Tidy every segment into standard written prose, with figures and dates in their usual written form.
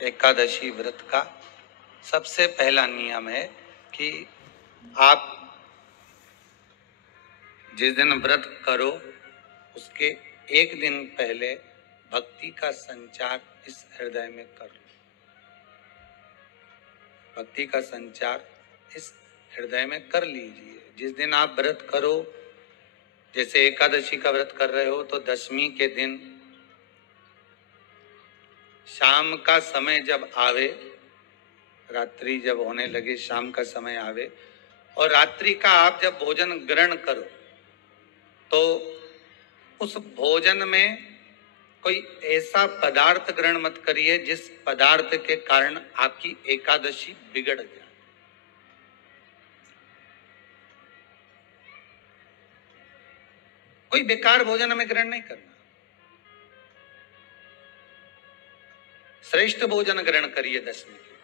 एकादशी व्रत का सबसे पहला नियम है कि आप जिस दिन व्रत करो उसके एक दिन पहले भक्ति का संचार इस हृदय में कर लो। भक्ति का संचार इस हृदय में कर लीजिए। जिस दिन आप व्रत करो, जैसे एकादशी का व्रत कर रहे हो तो दशमी के दिन शाम का समय जब आवे, रात्रि जब होने लगे, शाम का समय आवे और रात्रि का आप जब भोजन ग्रहण करो तो उस भोजन में कोई ऐसा पदार्थ ग्रहण मत करिए जिस पदार्थ के कारण आपकी एकादशी बिगड़ जाए। कोई बेकार भोजन हमें ग्रहण नहीं करना, श्रेष्ठ भोजन ग्रहण करिए दशमी के।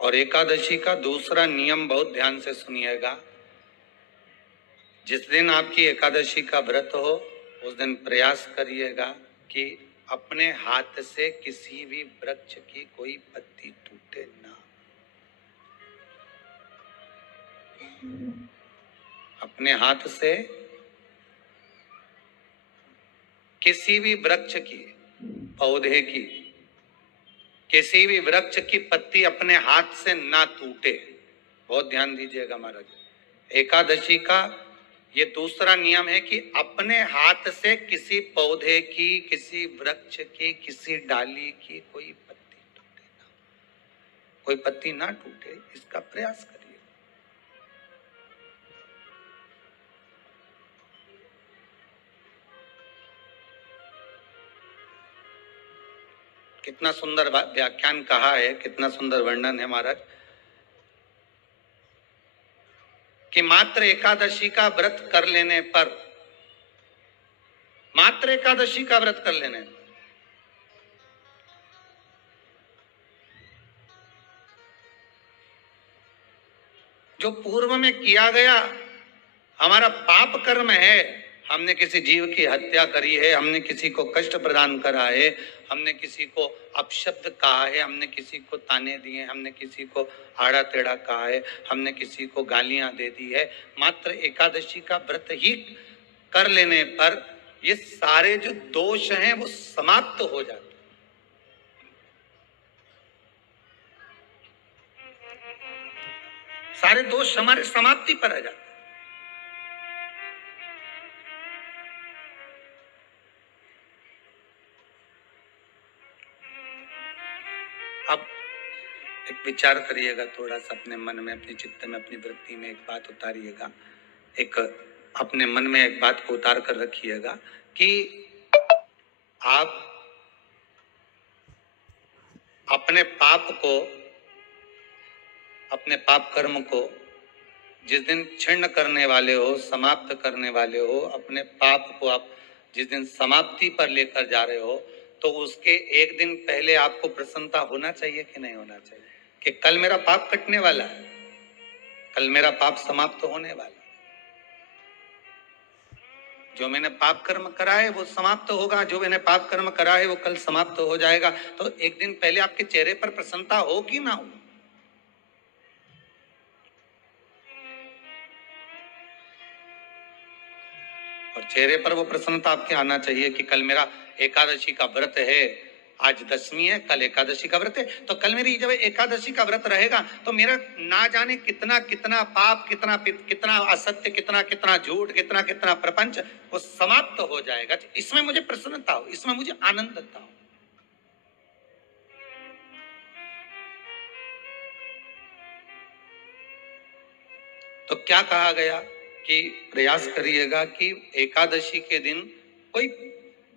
और एकादशी का दूसरा नियम बहुत ध्यान से सुनिएगा। जिस दिन आपकी एकादशी का व्रत हो उस दिन प्रयास करिएगा कि अपने हाथ से किसी भी वृक्ष की कोई पत्ती टूटे ना। अपने हाथ से किसी भी वृक्ष की, पौधे की, किसी भी वृक्ष की पत्ती अपने हाथ से ना टूटे। बहुत ध्यान दीजिएगा महाराज। एकादशी का ये दूसरा नियम है कि अपने हाथ से किसी पौधे की, किसी वृक्ष की, किसी डाली की कोई पत्ती टूटे ना, कोई पत्ती ना टूटे, इसका प्रयास करिए। कितना सुंदर व्याख्यान कहा है, कितना सुंदर वर्णन है महाराज कि मात्र एकादशी का व्रत कर लेने पर, मात्र एकादशी का व्रत कर लेने पर जो पूर्व में किया गया हमारा पाप कर्म है, हमने किसी जीव की हत्या करी है, हमने किसी को कष्ट प्रदान करा है, हमने किसी को अपशब्द कहा है, हमने किसी को ताने दिए, हमने किसी को आड़ा टेढ़ा कहा है, हमने किसी को गालियां दे दी है, मात्र एकादशी का व्रत ही कर लेने पर ये सारे जो दोष हैं वो समाप्त हो जाते हैं। सारे दोष हमारे समाप्ति पर आ जाते हैं। अब एक विचार करिएगा थोड़ा सा अपने मन में, अपने चित्त में, अपनी वृत्ति में एक बात उतारिएगा। एक अपने मन में एक बात को उतार कर रखिएगा कि आप अपने पाप को, अपने पाप कर्म को जिस दिन क्षीण करने वाले हो, समाप्त करने वाले हो, अपने पाप को आप जिस दिन समाप्ति पर लेकर जा रहे हो तो उसके एक दिन पहले आपको प्रसन्नता होना चाहिए कि नहीं होना चाहिए कि कल मेरा पाप कटने वाला है, कल मेरा पाप समाप्त होने वाला है, जो मैंने पाप कर्म करा है वो समाप्त होगा, जो मैंने पाप कर्म करा है वो कल समाप्त हो जाएगा। तो एक दिन पहले आपके चेहरे पर प्रसन्नता हो कि ना हो? और चेहरे पर वो प्रसन्नता आपके आना चाहिए कि कल मेरा एकादशी का व्रत है, आज दशमी है, कल एकादशी का व्रत है, तो कल मेरी जब एकादशी का व्रत रहेगा तो मेरा ना जाने कितना कितना पाप, कितना असत्य, कितना झूठ, कितना प्रपंच वो समाप्त हो जाएगा। इसमें मुझे प्रसन्नता हो, इसमें मुझे आनंदता हो। तो क्या कहा गया कि प्रयास करिएगा कि एकादशी के दिन कोई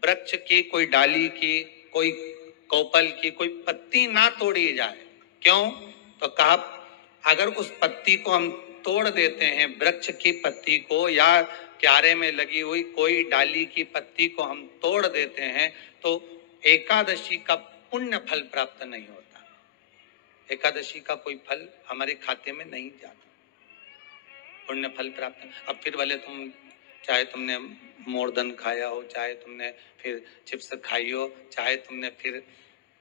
वृक्ष की, कोई डाली की, कोई कोपल की कोई पत्ती ना तोड़ी जाए। क्यों? तो कहा अगर उस पत्ती को हम तोड़ देते हैं, वृक्ष की पत्ती को या क्यारे में लगी हुई कोई डाली की पत्ती को हम तोड़ देते हैं तो एकादशी का पुण्य फल प्राप्त नहीं होता, एकादशी का कोई फल हमारे खाते में नहीं जाता, पुण्य फल प्राप्त। अब फिर भले तुम चाहे तुमने मोरदन खाया हो, चाहे तुमने फिर चिप्स खाई हो, चाहे तुमने फिर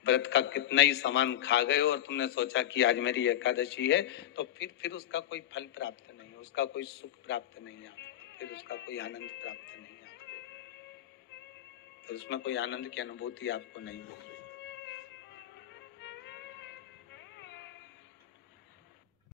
व्रत का कितना ही सामान खा गए हो और तुमने सोचा कि आज मेरी एकादशी है, तो फिर उसका कोई फल प्राप्त नहीं है, उसका कोई सुख प्राप्त नहीं है आपको, फिर उसका कोई आनंद प्राप्त नहीं है आपको, फिर उसमें कोई आनंद की अनुभूति आपको नहीं होगी।